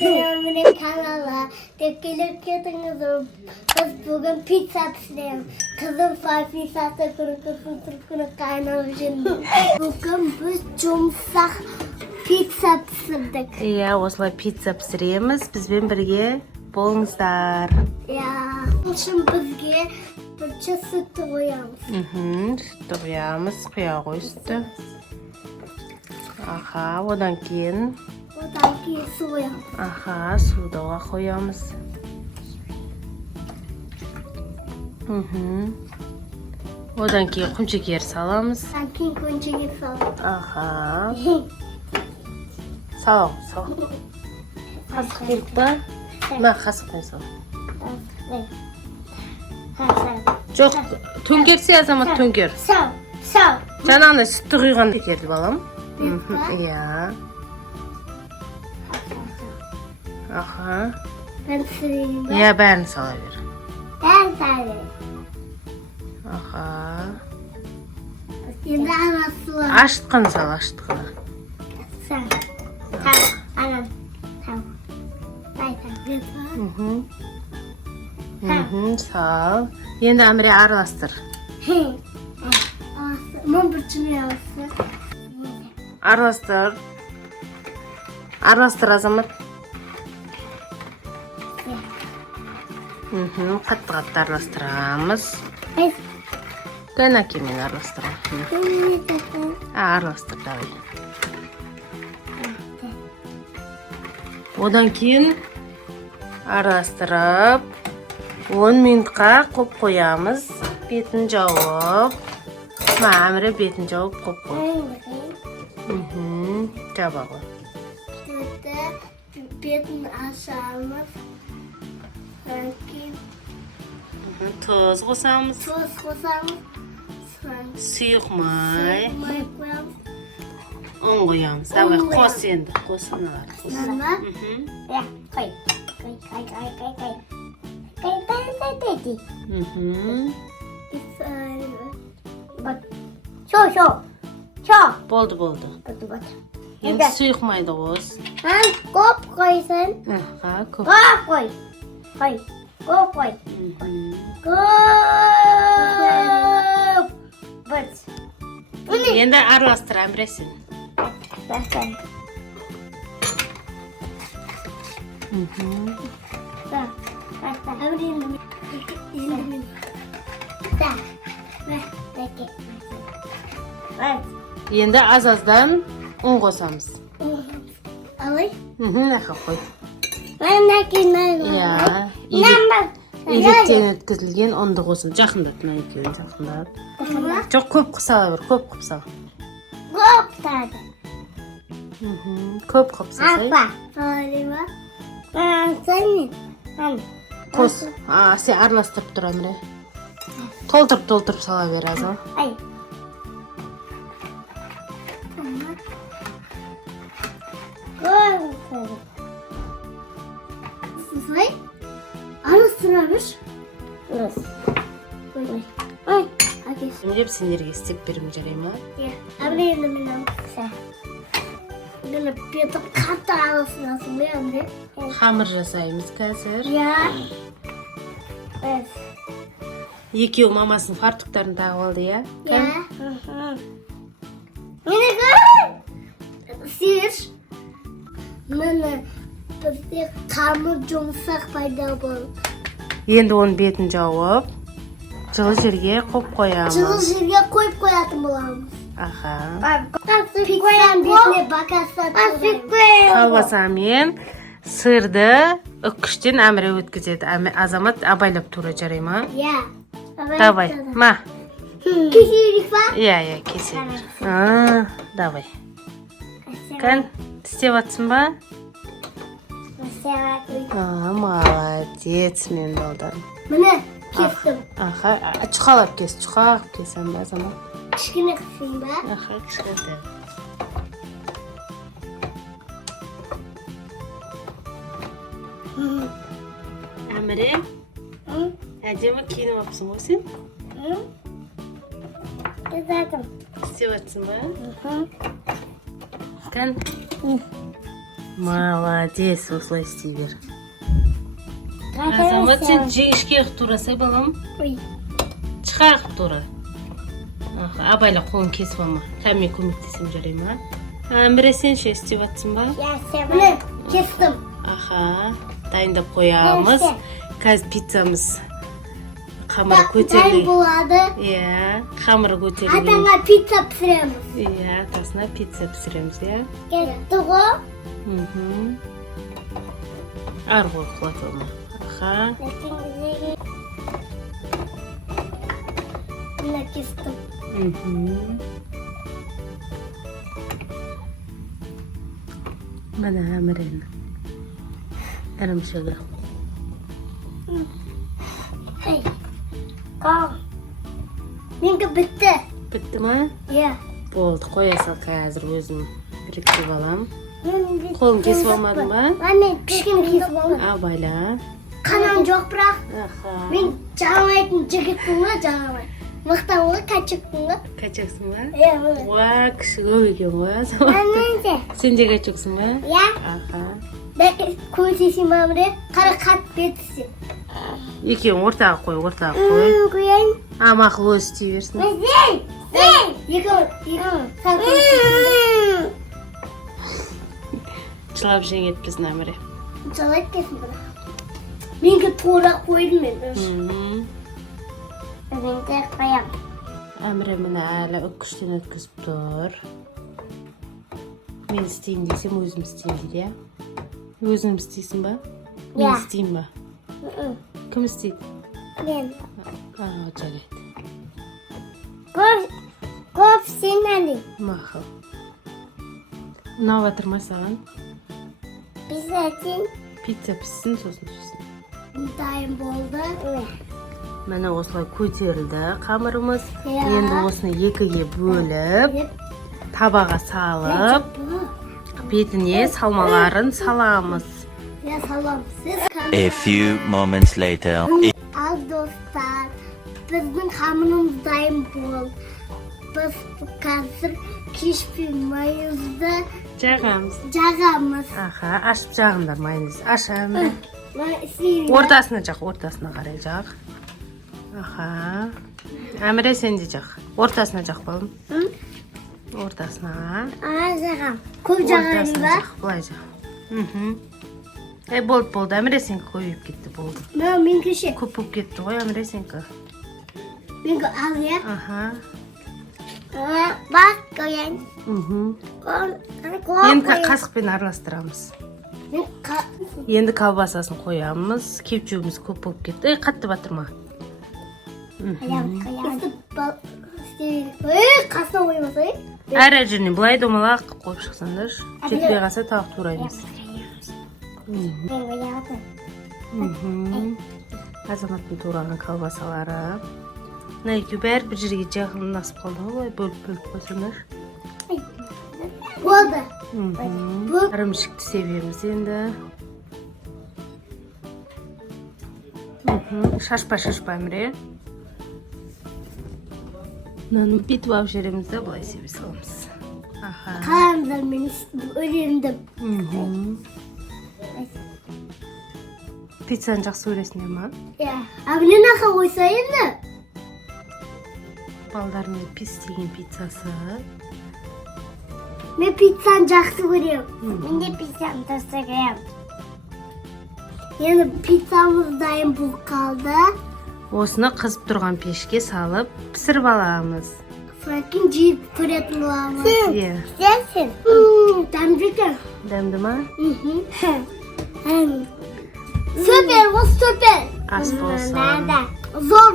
Benim kanala tepkiler ketiniz. Kız bugün pizza pişiriyorum. Kızım farklı saatte kuru kaynamışım. Bugün biz yumuşak pizza pişirdik. Iya, osылай pizza pişiremiz. Bizben birge bolыңыздар. Ya, şimdi bizge bir süt koyalım. Sütті қоямыз, құя ғой сүтті. Аха, одан кейін Odan ki su koyalım. аха, суды қоямыз. Одан кейін құмшекер саламыз. Sanki konçayı salalım. Аха. Салам, салам. Қасық керек па? Мына қасықпен сал. Жоқ, төңкерсе азамат төңкер. Sağ. Жаңағыны сүтті құйған текерді балам. Иә. Аха. Ben süreyim. Иә, бәрін сала бер. Ben sarayım. Аха. Şimdi anası var. Ашытқан сал, ашытқаны. Sen. Tamam. Anam. Tamam. Сал. Енді әміре араластыр. Mum burçunu yapsın. Араластыр. Араластыр, азамат. Қатты араластырамыз. Кән әкемен араластырамын. Араластыр, давай. Одан кейін араластырып 10 минутқа қойып қоямыз. Бетін жауып. Әміре бетін жауып қойып қой. Жаба ғой. Bетін aşağımız. Тұз қосамыз. Tuz koyalım. Сұйық май. May koyalım. Un қоямыз. Давай, қос енді. Қос мыналар. Sonra ya koy. Bak. Şu. Болды. Bak. Енді сұйық майды қос. Sen kop koysun. Аха, көп. Kop koy. Kop koy. Kop. Bak. Енді араластыр, әміре сен. Sen. Енді аз-аздан un қосамыз. Алай. Аха, қой. Иә. Електен өткізілген ұнды қосып. Жақындат, мына екеуін жақындат. Жоқ, көп қысала бер, көп қыпсала. Көп қыпсасай. Қос. Сен араластырып тұр, әміре. Толтырып сала бер, азал. Arastıramış. Әміре сендерге істеп берім жарай ма? Emre elinden kısa. Böyle bir de katı arasındasın değil mi? Қамыр жасаймыз қазір. Ya. Evet. Екеуі мамасының фартуктарын тағып алды, иә? Ya. Mene kız. Sir. Mene bizde kamur yumuşak payda bol. Енді оның бетін жауып, жылы жерге қойып қоямыз. Жылы жерге koyup koyatım bulamız. Аха. Pizza'nın betine bakarsan koyayım. Колбасамен сырды үккіштен әміре өткізеді. Азамат абайлап тура жарай ма? Ya. Давай, ма. Kesinlik var. Иә, кесе бер. Давай. Кән, істеп атсың ба? Молодец, мен балдарым. Mene kestim. Аха, чұқалап кес, кесем ба, азамат? Kışkine kısayım ben. Аха, кішкентай. Әміре, әдемі киініп алыпсың ғой сен? Güzeldim. İstiyor musun bana? Kan. Молодец, осылай істей бер. Азамат, сен жеңішке тұрасай балам. Ой. Шығар тұра. Абайла қолын кесіп алма. Кәме көмектесем жарай ма? Әміре, сен ше істеп атсың ба? Я сені кестім. Аха, дайындап қоямыз. Қазір пиццамыз қамыры көтерілген. Дайын болады. Иә, қамыры көтерілген. Атаңа пицца пісіреміз. Иә, атасына пицца пісіреміз, иә. Кетті ғой. Ар ғой құлатылма. Аха. Мына кестім. Mana әмірен. Ірімшігі. Hey. Қал. Менгі бітті. Бітті ма? Иә. Болды, қоя сал қазір өзім біріктіп алам. Қолын кесіп алмадың ба? Мен кішкене кесіп алдым. Абайла. Қанам жоқ бірақ. Аха. Мен жаңалайтын жігітпін ғой, жаңалай. Мақтан ғой, кәчікпін ғой. Кәчексің ба? Иә, міне. Уа, кіші көп екен ғой, Азамат. Мен де. Сен де кәчексің ба? Иә. Аха. Көсесің ба міне? Қара қат бетісі. Екеуін ортаға қой. Қояйын. Мақұл өз істей берсін. Сен! Екеуін. Сәл көсесің. Жылап жеңет біздің әміре. Жалайт кесін бірақ. Менгі тура қойдым мен. Мен де қоям. Әміре мені әлі үккіштен өткізіп тұр. Мен істейін десем өзім істейін дейді, иә? Өзім істейсің ба? Мен істейін ба? Кім істейді? Мен. Жарайды. Көп сен әлі. Мақыл. Ұнап атыр ма саған? Біз әтен Пицца піссін, сосын жесін. дайын болды. Міне осылай көтерілді қамырымыз. Иә. Енді осыны екіге бөліп, табаға салып, бетіне салмаларын саламыз. Я салам. Сіз A few moments later. Ал достар, біздің қамырымыз дайын болды. Біз қазір кешпей майызды жағамыз. Аха, ашып жағыңдар майонез. Аш әміре. Істеймін. Ортасына жақ, ортасына қарай жақ. Аха. Әміре, сен де жақ. Ортасына жақ балым. Ортасына. Жағам. Көп жағайын Ортасына ба? жақ, былай жақ. Болды. Әміре сенкі көбейіп кетті, болды. Мен кеше. Көп болып кетті ғой, Әміре сенкі. Мен ал я. Аха. Бақ қояйын. Енді қасықпен араластырамыз. Енді колбасасын қоямыз. Кепчугіміз көп болып кетті. Қатты батырма. Қасына қоймасай. Әр жеріне былай домалақ қойып шықсаңдар. Жетпей қалса тағы тураймыз. Азаматтың тураған колбасалары. Мына екеуі бәрі бір жерге жақындасып қалды ғой, бөліп қойсаңдар. Болды. Ірімшікті себеміз енді. Шашпа әміре. Мынаны бүйтіп алып жеріміз де былай себе саламыз. Қараңыздар, мен өлендім. Пиццаны жақсы көресіңдер ма? Иә. Абінен ақа қойса енді. Балдармен пис деген пиццасы. Мен пиццаны жақсы көрем. Мен де пиццаны жақсы көрем. Енді пиццамыз дайын болып қалды. Осыны қызып тұрған пешке салып пісіріп аламыз. Содан кейін жиып көретін боламыз. Иә. Сен. Дәмді екен. Дәмді ма? Супер, ол супер. Ас болсын. Зор.